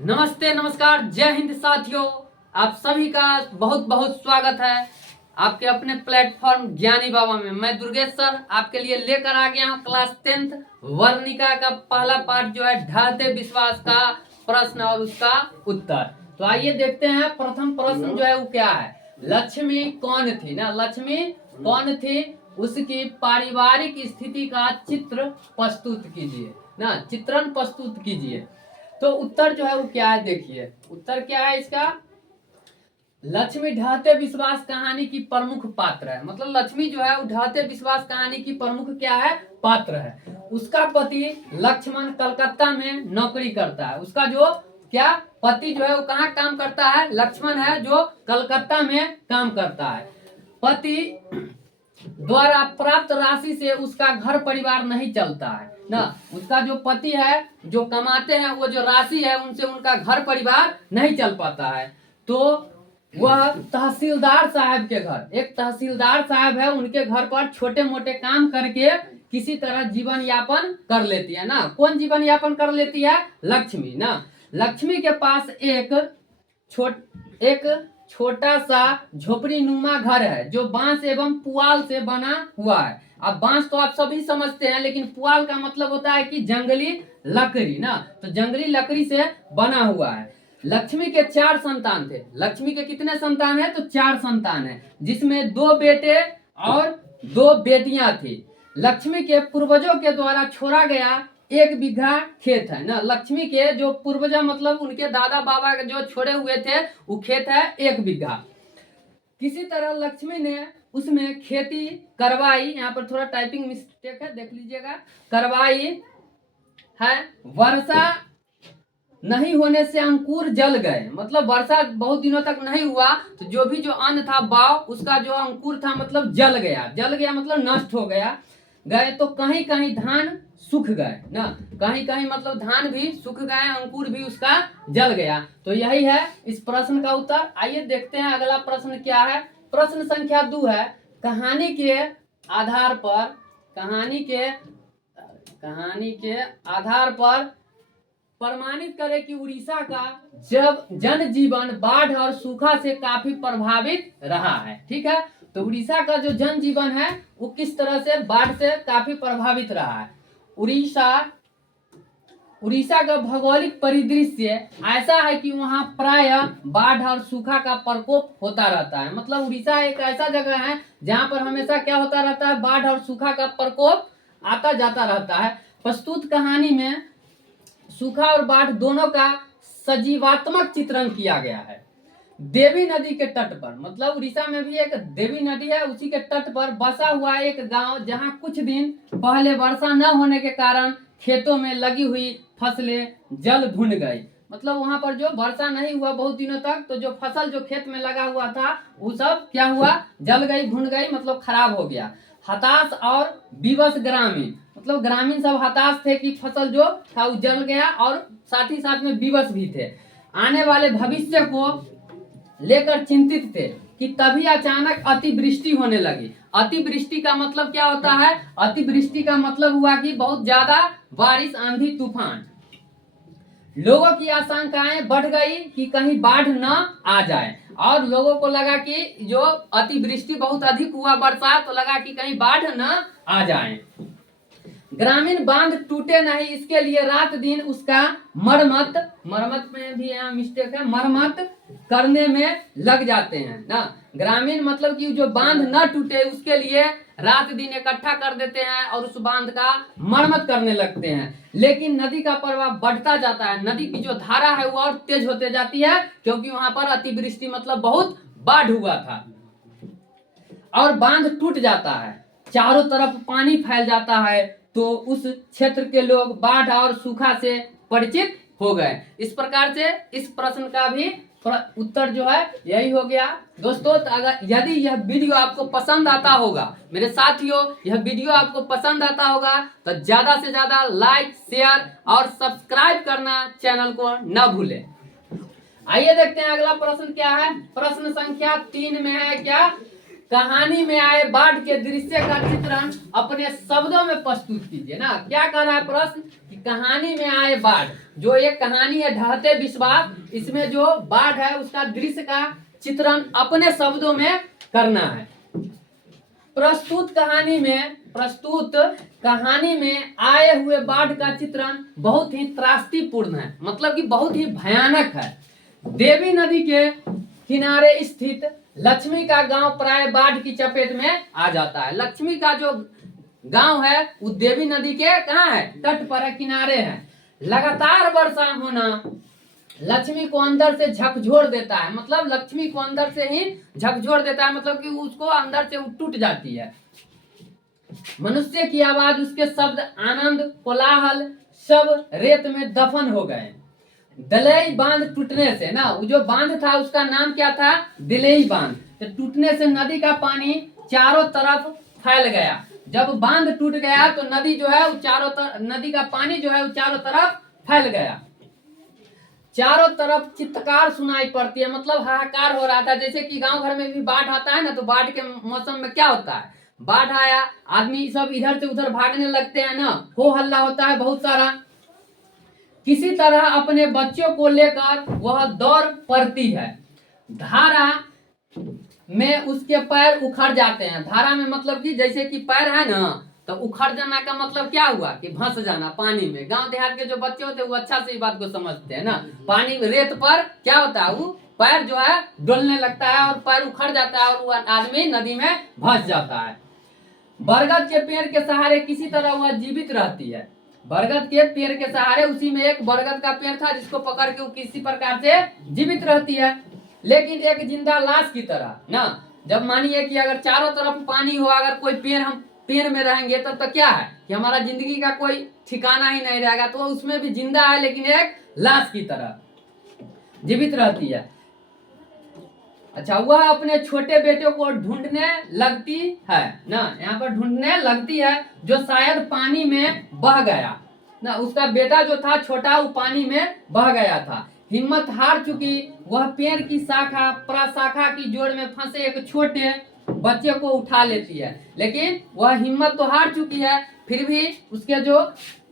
नमस्ते नमस्कार जय हिंद साथियों। आप सभी का बहुत बहुत स्वागत है आपके अपने प्लेटफॉर्म ज्ञानी बाबा में। मैं दुर्गेश सर आपके लिए लेकर आ गया हूँ क्लास 10th वर्णिका का पहला पार्ट जो है ढालते विश्वास का प्रश्न और उसका उत्तर। तो आइए देखते हैं प्रथम प्रश्न जो है वो क्या है। लक्ष्मी कौन थी ना, लक्ष्मी कौन थी, उसकी पारिवारिक स्थिति का चित्र प्रस्तुत कीजिए ना, चित्रण प्रस्तुत कीजिए। तो उत्तर जो है वो क्या है, देखिए उत्तर क्या है इसका। लक्ष्मी ढाते विश्वास कहानी की प्रमुख पात्र है। मतलब लक्ष्मी जो है वो ढाते विश्वास कहानी की प्रमुख क्या है, पात्र है। उसका पति लक्ष्मण कलकत्ता में नौकरी करता है। उसका जो क्या पति जो है वो कहाँ काम करता है, लक्ष्मण है जो कलकत्ता में काम करता है। पति द्वारा प्राप्त राशि से उसका घर परिवार नहीं चलता है ना। उसका जो पति है जो कमाते हैं वो जो राशि है उनसे उनका घर परिवार नहीं चल पाता है। तो वह तहसीलदार साहब के घर, एक तहसीलदार साहब है उनके घर पर छोटे मोटे काम करके किसी तरह जीवन यापन कर लेती है ना। कौन जीवन यापन कर लेती है, लक्ष्मी ना। लक्ष्मी के पास एक छोटा सा झोपड़ी नुमा घर है जो बांस एवं पुआल से बना हुआ है। अब बांस तो आप सभी समझते हैं, लेकिन पुआल का मतलब होता है कि जंगली लकड़ी ना। तो जंगली लकड़ी से बना हुआ है। लक्ष्मी के 4 संतान थे। लक्ष्मी के कितने संतान है, तो 4 संतान है, जिसमें 2 बेटे और 2 बेटियां थी। लक्ष्मी के पूर्वजों के द्वारा छोड़ा गया 1 बीघा खेत है ना। लक्ष्मी के जो पूर्वजा मतलब उनके दादा बाबा जो छोड़े हुए थे वो खेत है 1 बीघा। किसी तरह लक्ष्मी ने उसमें खेती करवाई। यहाँ पर थोड़ा टाइपिंग मिस्टेक है, देख लीजिएगा। करवाई है। वर्षा नहीं होने से अंकुर जल गए। मतलब वर्षा बहुत दिनों तक नहीं हुआ तो जो अन्न था बाव उसका जो अंकुर था मतलब जल गया मतलब नष्ट हो गए। तो कहीं कहीं धान सूख गए ना, कहीं कहीं मतलब धान भी सूख गए, अंकुर भी उसका जल गया। तो यही है इस प्रश्न का उत्तर। आइए देखते हैं अगला प्रश्न क्या है। प्रश्न संख्या 2 है। कहानी के आधार पर प्रमाणित करे कि उड़ीसा का जब जनजीवन बाढ़ और सूखा से काफी प्रभावित रहा है। ठीक है, तो उड़ीसा का जो जनजीवन है वो किस तरह से बाढ़ से काफी प्रभावित रहा है। उड़ीसा का भौगोलिक परिदृश्य ऐसा है कि वहाँ प्राय बाढ़ और सूखा का प्रकोप होता रहता है। मतलब उड़ीसा एक ऐसा जगह है जहाँ पर हमेशा क्या होता रहता है, बाढ़ और सूखा का प्रकोप आता जाता रहता है। प्रस्तुत कहानी में सूखा और बाढ़ दोनों का सजीवात्मक चित्रण किया गया है। देवी नदी के तट पर, मतलब उड़ीसा में भी एक देवी नदी है, उसी के तट पर बसा हुआ एक गांव जहां कुछ दिन पहले वर्षा न होने के कारण खेतों में लगी हुई फसलें जल भुन गई। मतलब वहां पर जो वर्षा नहीं हुआ बहुत दिनों तक, तो जो फसल जो खेत में लगा हुआ था वो सब क्या हुआ, जल गई, भुन गई, मतलब खराब हो गया। हताश और विवश ग्रामीण, मतलब ग्रामीण सब हताश थे कि फसल जो था वो जल गया और साथ ही साथ में विवश भी थे। आने वाले भविष्य को लेकर चिंतित थे कि तभी अचानक अतिवृष्टि होने लगी। अतिवृष्टि का मतलब क्या होता है, अतिवृष्टि का मतलब हुआ कि बहुत ज्यादा बारिश, आंधी तूफान। लोगों की आशंकाएं बढ़ गई कि कहीं बाढ़ न आ जाए, और लोगों को लगा कि जो अतिवृष्टि बहुत अधिक हुआ बरसात, तो लगा कि कहीं बाढ़ न आ जाए। ग्रामीण बांध टूटे नहीं, इसके लिए रात दिन उसका मरम्मत में भी यहाँ मिस्टेक है, मरम्मत करने में लग जाते हैं ना। ग्रामीण मतलब कि जो बांध न टूटे उसके लिए रात दिन इकट्ठा कर देते हैं और उस बांध का मरम्मत करने लगते हैं। लेकिन नदी का प्रवाह बढ़ता जाता है, नदी की जो धारा है वो और तेज होते जाती है, क्योंकि वहां पर अतिवृष्टि मतलब बहुत बाढ़ हुआ था और बांध टूट जाता है, चारों तरफ पानी फैल जाता है। तो उस क्षेत्र के लोग बाढ़ और सूखा से परिचित हो गए। इस प्रकार से इस प्रश्न का भी उत्तर जो है यही हो गया। दोस्तों, अगर यदि यह वीडियो आपको पसंद आता होगा, मेरे साथियों यह वीडियो आपको पसंद आता होगा तो ज्यादा से ज्यादा लाइक, शेयर और सब्सक्राइब करना चैनल को न भूलें। आइए देखते हैं अगला प्रश्न क्या है। प्रश्न संख्या 3 में है क्या, कहानी में आए बाढ़ के दृश्य का चित्रण अपने शब्दों में प्रस्तुत कीजिए ना। क्या कह रहा है प्रश्न कि कहानी में आए बाढ़, जो एक कहानी है ढहते विश्वास, इसमें जो बाढ़ है उसका दृश्य का चित्रण अपने शब्दों में करना है। प्रस्तुत कहानी में आए हुए बाढ़ का चित्रण बहुत ही त्रासदीपूर्ण है, मतलब कि बहुत ही भयानक है। देवी नदी के किनारे स्थित लक्ष्मी का गांव प्राय बाढ़ की चपेट में आ जाता है। लक्ष्मी का जो गांव है वो देवी नदी के कहाँ है, तट पर है, किनारे है। लगातार वर्षा होना लक्ष्मी को अंदर से झकझोर देता है, मतलब लक्ष्मी को अंदर से ही झकझोर देता है, मतलब कि उसको अंदर से टूट जाती है। मनुष्य की आवाज, उसके शब्द, आनंद, कोलाहल सब रेत में दफन हो गए। दलई बांध टूटने से ना, वो जो बांध था उसका नाम क्या था, दिलई बांध। तो टूटने से नदी का पानी चारों तरफ फैल गया। जब बांध टूट गया तो नदी जो है वो नदी का पानी जो है वो चारों तरफ फैल गया। चारों तरफ चित्कार सुनाई पड़ती है, मतलब हाहाकार हो रहा था। जैसे कि गांव घर में भी बाढ़ आता है ना, तो बाढ़ के मौसम में क्या होता है, बाढ़ आया आदमी सब इधर से उधर भागने लगते हैं ना, हो हल्ला होता है बहुत सारा। किसी तरह अपने बच्चों को लेकर वह दौड़ पड़ती है। धारा में उसके पैर उखड़ जाते हैं। धारा में मतलब कि जैसे कि पैर है ना, तो उखड़ जाना का मतलब क्या हुआ कि फंस जाना पानी में। गांव देहात के जो बच्चे होते हैं वो अच्छा से इस बात को समझते हैं ना। पानी रेत पर क्या होता है, वो पैर जो है डोलने लगता है और पैर उखड़ जाता है और वो आदमी नदी में फंस जाता है। बरगद के पेड़ के सहारे किसी तरह वह जीवित रहती है। बरगद के पेड़ के सहारे, उसी में एक बरगद का पेड़ था जिसको पकड़ के वो किसी प्रकार से जीवित रहती है, लेकिन एक जिंदा लाश की तरह ना। जब मानिए कि अगर चारों तरफ पानी हो, अगर कोई पेड़, हम पेड़ में रहेंगे तब तो क्या है कि हमारा जिंदगी का कोई ठिकाना ही नहीं रहेगा। तो उसमें भी जिंदा है लेकिन एक लाश की तरह जीवित रहती है। अच्छा, वह अपने छोटे बेटे को ढूंढने लगती है ना, यहाँ पर ढूंढने लगती है जो शायद पानी में बह गया ना। उसका बेटा जो था छोटा, वो पानी में बह गया था। हिम्मत हार चुकी वह पेड़ की शाखा प्रशाखा की जोड़ में फंसे एक छोटे बच्चे को उठा लेती है, लेकिन वह हिम्मत तो हार चुकी है, फिर भी उसके जो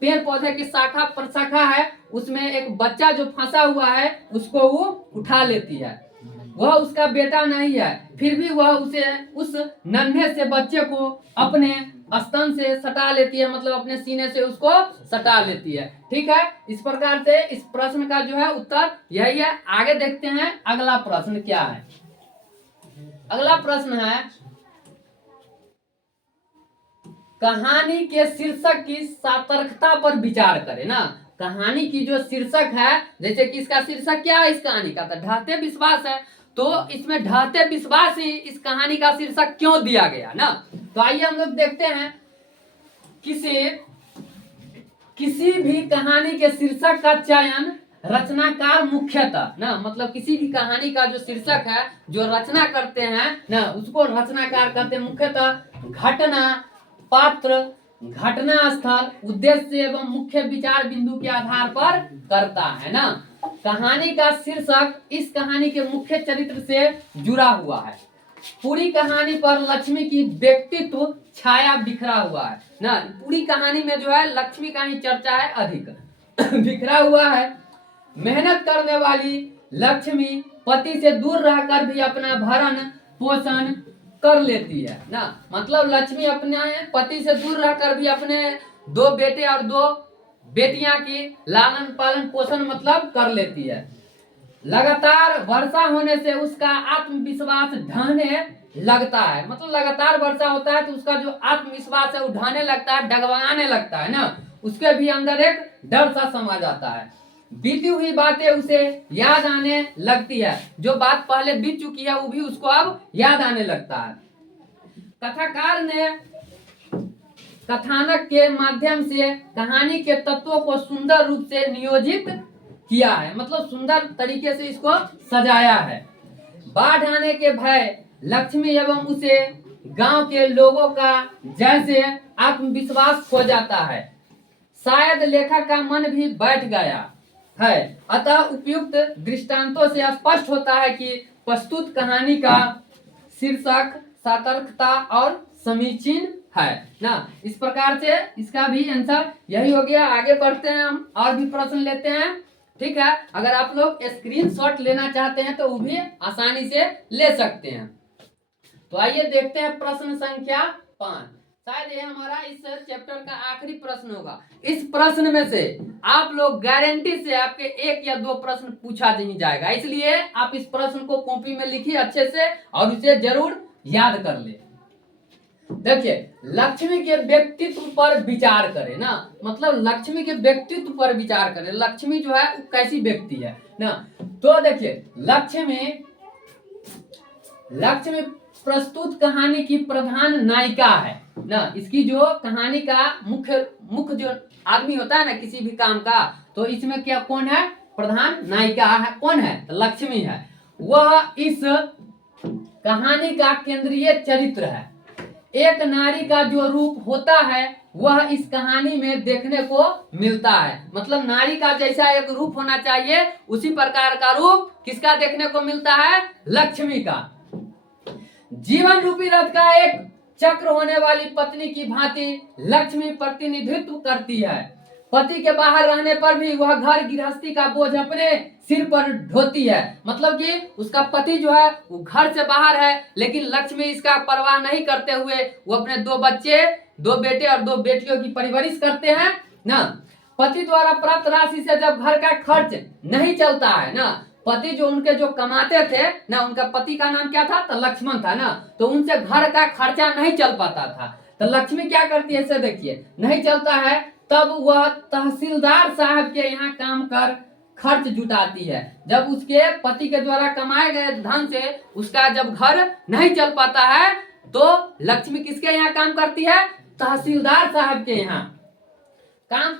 पेड़ पौधे की शाखा प्रशाखा है उसमें एक बच्चा जो फंसा हुआ है उसको वो उठा लेती है। वह उसका बेटा नहीं है, फिर भी वह उस नन्हे से बच्चे को अपने स्तन से सटा लेती है, मतलब अपने सीने से उसको सटा लेती है। ठीक है, इस प्रकार से इस प्रश्न का जो है उत्तर यही है। आगे देखते हैं अगला प्रश्न क्या है। अगला प्रश्न है, कहानी के शीर्षक की सार्थकता पर विचार करें ना। कहानी की जो शीर्षक है, जैसे कि इसका शीर्षक क्या है इस कहानी का, तो ढहते विश्वास है, तो इसमें ढहते विश्वास ही इस कहानी का शीर्षक क्यों दिया गया ना। तो आइए हम लोग देखते हैं, किसी भी कहानी के शीर्षक का चयन रचनाकार मुख्यतः ना, मतलब किसी भी कहानी का जो शीर्षक है जो रचना करते हैं ना, उसको रचनाकार करते हैं। मुख्यतः घटना, पात्र, घटना स्थल, उद्देश्य एवं मुख्य विचार बिंदु के आधार पर करता है ना। कहानी का शीर्षक इस कहानी के मुख्य चरित्र से जुड़ा हुआ है। पूरी कहानी पर लक्ष्मी की व्यक्तित्व छाया बिखरा हुआ है ना। पूरी कहानी में जो है लक्ष्मी का ही चर्चा है अधिक बिखरा हुआ है। मेहनत करने वाली लक्ष्मी पति से दूर रहकर भी अपना भरण पोषण कर लेती है ना, मतलब लक्ष्मी अपने पति से दूर रहकर भी अपने 2 बेटे और 2 बेटियां की लालन पालन पोषण मतलब कर लेती है। लगातार वर्षा होने से उसका आत्मविश्वास ढहने लगता है, मतलब लगातार वर्षा होता है तो उसका जो आत्मविश्वास है वो ढहने लगता है, डगमगाने लगता है ना। उसके भी अंदर एक डर सा समा जाता है। बीती हुई बातें उसे याद आने लगती है, जो बात पहले बीत चुकी है वो भी उसको अब याद आने लगता है। कथाकार ने कथानक के माध्यम से कहानी के तत्वों को सुंदर रूप से नियोजित किया है, मतलब सुंदर तरीके से इसको सजाया है। बाढ़ आने के भय लक्ष्मी एवं उसे गांव के लोगों का जैसे आत्मविश्वास खो जाता है। शायद लेखक का मन भी बैठ गया है। अतः उपयुक्त दृष्टांतों से स्पष्ट होता है कि प्रस्तुत कहानी का शीर्षक सतर्कता और समीचीन है ना। इस प्रकार से इसका भी आंसर यही हो गया। आगे बढ़ते हैं, हम और भी प्रश्न लेते हैं। ठीक है, अगर आप लोग स्क्रीनशॉट लेना चाहते हैं तो वो भी आसानी से ले सकते हैं। तो आइए देखते हैं प्रश्न संख्या 5। शायद ये हमारा इस चैप्टर का आखिरी प्रश्न होगा। इस प्रश्न में से आप लोग गारंटी से आपके 1 या 2 प्रश्न पूछा नहीं जाएगा, इसलिए आप इस प्रश्न को कॉपी में लिखिए अच्छे से और इसे जरूर याद कर ले। देखिए, लक्ष्मी के व्यक्तित्व पर विचार करें ना, मतलब लक्ष्मी के व्यक्तित्व पर विचार करें। लक्ष्मी जो है वो कैसी व्यक्ति है ना। तो देखिए, लक्ष्मी प्रस्तुत कहानी की प्रधान नायिका है ना। इसकी जो कहानी का मुख्य जो आदमी होता है ना किसी भी काम का, तो इसमें क्या कौन है? प्रधान नायिका है। कौन है? तो लक्ष्मी है। वह इस कहानी का केंद्रीय चरित्र है। एक नारी का जो रूप होता है वह इस कहानी में देखने को मिलता है। मतलब नारी का जैसा एक रूप होना चाहिए उसी प्रकार का रूप किसका देखने को मिलता है? लक्ष्मी का। जीवन रूपी रथ का एक चक्र होने वाली पत्नी की भांति लक्ष्मी प्रतिनिधित्व करती है। पति के बाहर रहने पर भी वह घर गृहस्थी का बोझ अपने सिर पर ढोती है। मतलब कि उसका पति जो है वो घर से बाहर है, लेकिन लक्ष्मी इसका परवाह नहीं करते हुए वो अपने 2 बच्चे, 2 बेटे और 2 बेटियों की परवरिश करते हैं ना। पति द्वारा प्राप्त राशि से जब घर का खर्च नहीं चलता है ना, पति जो उनके जो कमाते थे ना, उनका पति का नाम क्या था? तो लक्ष्मण था ना। तो उनसे घर का खर्चा नहीं चल पाता था, तो लक्ष्मी क्या करती है? इसे देखिए, नहीं चलता है तब वह तहसीलदार साहब के यहाँ काम कर खर्च जुटाती है। जब उसके पति के द्वारा कमाए गए धन से उसका जब घर नहीं चल पाता है तो लक्ष्मी किसके यहाँ काम करती है? तहसीलदार साहब के यहाँ काम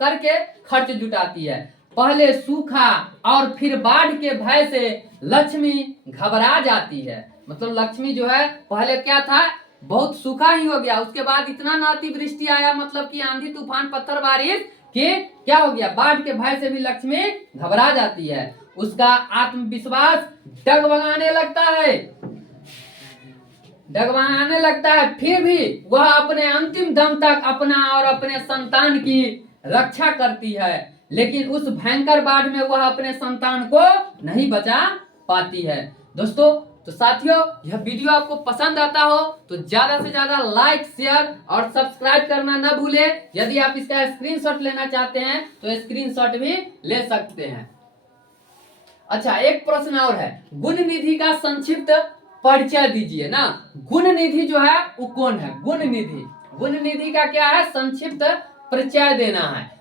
करके खर्च जुटाती है। पहले सूखा और फिर बाढ़ के भय से लक्ष्मी घबरा जाती है। मतलब लक्ष्मी जो है पहले क्या था? बहुत सूखा ही हो गया, उसके बाद इतना ना अतिवृष्टि आया, मतलब कि आंधी तूफान पत्थर बारिश कि क्या हो गया? बाढ़ के भय से भी लक्ष्मी घबरा जाती है। उसका आत्मविश्वास डगमगाने लगता है, फिर भी वह अपने अंतिम दम तक अपना और अपने संतान की रक्षा करती है। लेकिन उस भयंकर बाढ़ में वह अपने संतान को नहीं बचा पाती है। दोस्तों, तो साथियों, यह वीडियो आपको पसंद आता हो तो ज्यादा से ज्यादा लाइक, शेयर और सब्सक्राइब करना न भूलें। यदि आप इसका स्क्रीनशॉट लेना चाहते हैं तो स्क्रीनशॉट भी ले सकते हैं। अच्छा, एक प्रश्न और है, गुण निधि का संक्षिप्त परिचय दीजिए ना। गुण निधि जो है वो कौन है? गुण निधि का क्या है? संक्षिप्त परिचय देना है।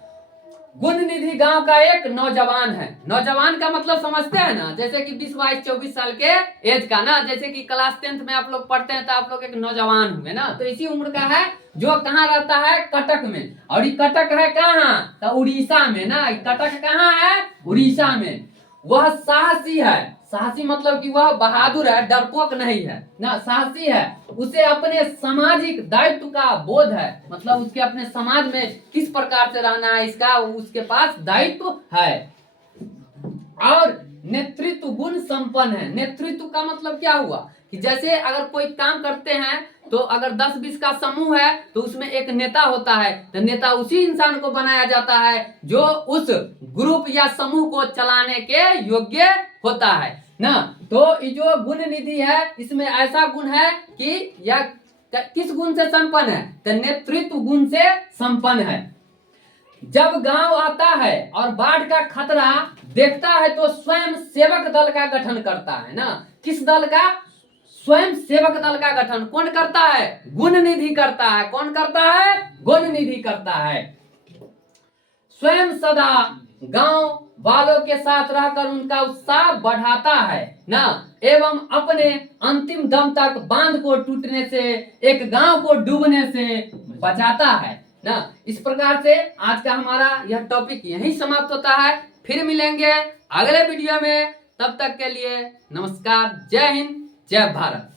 गुण निधि गांव का एक नौजवान है। नौजवान का मतलब समझते हैं ना, जैसे कि 20, 22, 24 साल के एज का ना। जैसे कि क्लास 10th में आप लोग पढ़ते हैं तो आप लोग एक नौजवान हुए ना, तो इसी उम्र का है। जो कहाँ रहता है? कटक में। और ये कटक है कहाँ? तो उड़ीसा में ना। कटक कहाँ है? उड़ीसा में। वह साहसी है। साहसी मतलब कि वह बहादुर है, डरपोक नहीं है ना, साहसी है। उसे अपने सामाजिक दायित्व का बोध है। मतलब उसके अपने समाज में किस प्रकार से रहना है इसका उसके पास दायित्व है। और नेतृत्व गुण संपन्न है। नेतृत्व का मतलब क्या हुआ कि जैसे अगर कोई काम करते हैं तो अगर 10-20 का समूह है तो उसमें एक नेता होता है। तो नेता उसी इंसान को बनाया जाता है जो उस ग्रुप या समूह को चलाने के योग्य होता है ना। तो ये जो गुण निधि है इसमें ऐसा गुण है कि यह किस गुण से संपन्न है? तो नेतृत्व गुण से संपन्न है। जब गांव आता है और बाढ़ का खतरा देखता है तो स्वयं सेवक दल का गठन करता है ना। किस दल का? स्वयं सेवक दल का गठन कौन करता है? गुण निधि करता है। कौन करता है? गुण निधि करता है। स्वयं सदा गांव वालों के साथ रहकर उनका उत्साह बढ़ाता है ना, एवं अपने अंतिम दम तक बांध को टूटने से, एक गांव को डूबने से बचाता है ना। इस प्रकार से आज का हमारा यह टॉपिक यहीं समाप्त होता है। फिर मिलेंगे अगले वीडियो में, तब तक के लिए नमस्कार। जय हिंद, जय भारत।